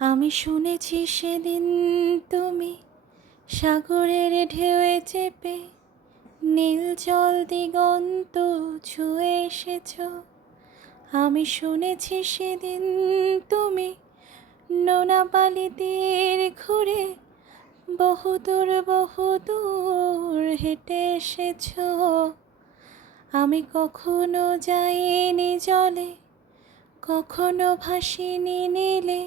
আমি শুনেছি সেদিন তুমি সাগরের ঢেউয়ে চেপে নীল জল দিগন্ত ছুঁয়ে এসেছ। আমি শুনেছি সেদিন তুমি নোনা বালি তীর ঘুরে বহুদূর বহুদূর হেঁটে এসেছ। আমি কখনো যাইনি জলে, কখনো ভাসিনি নীলে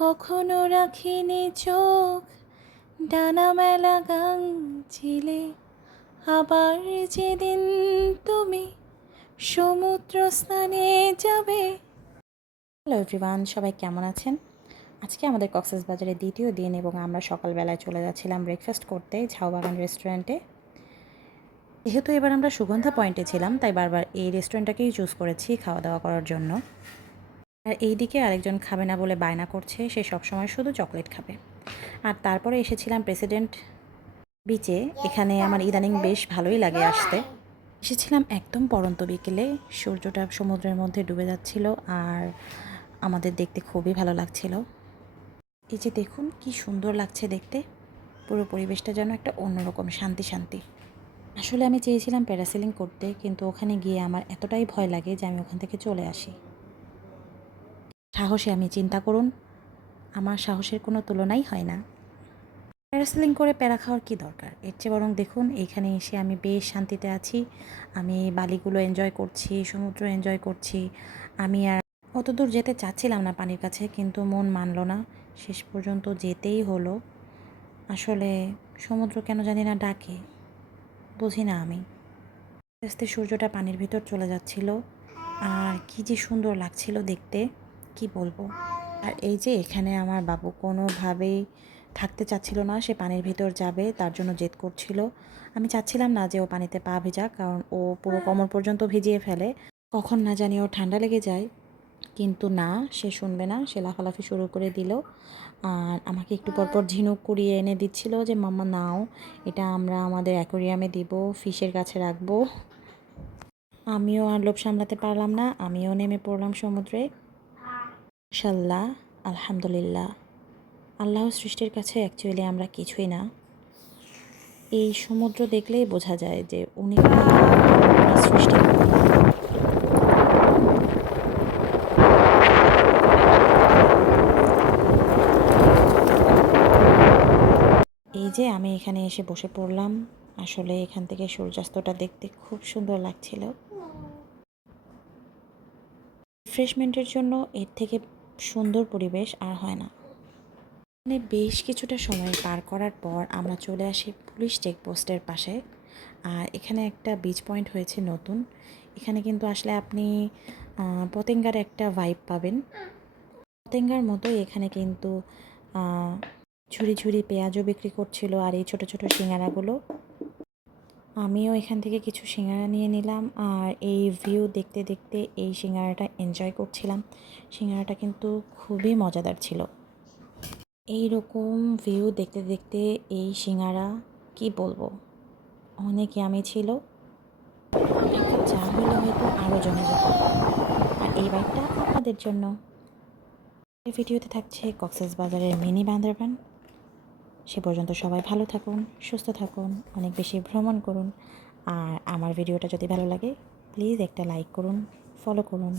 কখনো রাখিনি চোখ, ডানা মেলা গাং ছিলে আবার যেদিন তুমি সমুদ্র স্নানে যাবে। হ্যালো এভরিওয়ান সবাই কেমন আছেন? আজকে আমাদের কক্সেস বাজারে দ্বিতীয় দিন এবং আমরা সকালবেলায় চলে যাচ্ছিলাম ব্রেকফাস্ট করতে ঝাউবাগান রেস্টুরেন্টে যেহেতু এবার আমরা সুগন্ধা পয়েন্টে ছিলাম, তাই বারবার এই রেস্টুরেন্টটাকেই চুজ করেছি খাওয়া দাওয়া করার জন্য। আর এইদিকে আরেকজন খাবে না বলে বায়না করছে, সে সবসময় শুধু চকলেট খাবে। আর তারপরে এসেছিলাম প্রেসিডেন্ট বিচে, এখানে আমার ইদানিং বেশ ভালোই লাগে আসতে। এসেছিলাম একদম পরন্ত বিকেলে, সূর্যটা সমুদ্রের মধ্যে ডুবে যাচ্ছিল আর আমাদের দেখতে খুবই ভালো লাগছিল। এই যে দেখুন, কি সুন্দর লাগছে দেখতে। পুরো পরিবেশটা যেন একটা অন্যরকম, শান্তি শান্তি। আসলে আমি চেয়েছিলাম প্যারাসেলিং করতে, কিন্তু ওখানে গিয়ে আমার এতটাই ভয় লাগে যে আমি ওখান থেকে চলে আসি। সাহসে আমি চিন্তা করুন, আমার সাহসের কোনো তুলনাই হয় না। প্যারাসেলিং করে প্যারা খাওয়ার কী দরকার? এর চেয়ে বরং দেখুন, এখানে এসে আমি বেশ শান্তিতে আছি, আমি বালিগুলো এনজয় করছি, সমুদ্র এনজয় করছি, আমি আর অত দূর যেতে চাচ্ছিলাম না পানির কাছে, কিন্তু মন মানলো না। শেষ পর্যন্ত যেতেই হলো। আসলে সমুদ্র কেন জানি না ডাকে, বুঝি না আমি। আস্তে আস্তে সূর্যটা পানির ভিতর চলে যাচ্ছিল। আর কী যে সুন্দর লাগছিল দেখতে। কি বলব? আর এই যে এখানে আমার বাবু কোনোভাবেই থাকতে চাচ্ছিল না, সে পানির ভিতর যাবে, তার জন্য জেদ করছিল। আমি চাচ্ছিলাম না যে ও পানিতে পা ভেজা কারণ ও পুরো কোমর পর্যন্ত ভিজিয়ে ফেলে। কখন না জানি ওর ঠান্ডা লেগে যায়। কিন্তু না, সে শুনবে না, সে লাফালাফি শুরু করে দিল। আর আমাকে একটু পরপর ঝিনুক কুড়িয়ে এনে দিচ্ছিল যে, মাম্মা, নাও, এটা আমরা আমাদের অ্যাকোরিয়ামে দিব, ফিশের কাছে রাখব। আমিও আর লোভ সামলাতে পারলাম না, আমিও নেমে পড়লাম সমুদ্রে। ইনশাল্লাহ, আলহামদুলিল্লাহ। আল্লাহ সৃষ্টির কাছে অ্যাকচুয়ালি আমরা কিছুই না। এই সমুদ্র দেখলেই বোঝা যায় যে উনি সৃষ্টি এই যে আমি এখানে এসে বসে পড়লাম, আসলে এখান থেকে সূর্যাস্তটা দেখতে খুব সুন্দর লাগছিল। রিফ্রেশমেন্টের জন্য এর থেকে সুন্দর পরিবেশ আর হয় না। এখানে বেশ কিছুটা সময় পার করার পর আমরা চলে আসি পুলিশ চেকপোস্টের পাশে। আর এখানে একটা বিচ পয়েন্ট হয়েছে নতুন। এখানে কিন্তু আসলে আপনি পতেঙ্গার একটা ভাইব পাবেন। পতেঙ্গার মতোই এখানে কিন্তু ঝুড়ি ঝুড়ি পেঁয়াজও বিক্রি করছিল আর এই ছোট ছোট সিঙ্গারাগুলো। আমিও এখান থেকে কিছু সিঙ্গারা নিয়ে নিলাম আর এই ভিউ দেখতে দেখতে এই সিঙ্গারাটা এনজয় করছিলাম। সিঙ্গারাটা কিন্তু খুবই মজাদার ছিল। এই রকম ভিউ দেখতে দেখতে এই সিঙ্গারা কি বলব? অনেক ইয়ামি ছিল। চা হলে হয়তো আরও জমে যেত আর এই বাইকটা আপনাদের জন্য। এই ভিডিওতে থাকছে কক্সেস বাজারের মিনি বান্দরবান। সে পর্যন্ত সবাই ভালো থাকুন, সুস্থ থাকুন, অনেক বেশি ভ্রমণ করুন। আর আমার ভিডিওটা যদি ভালো লাগে প্লিজ একটা লাইক করুন ফলো করুন।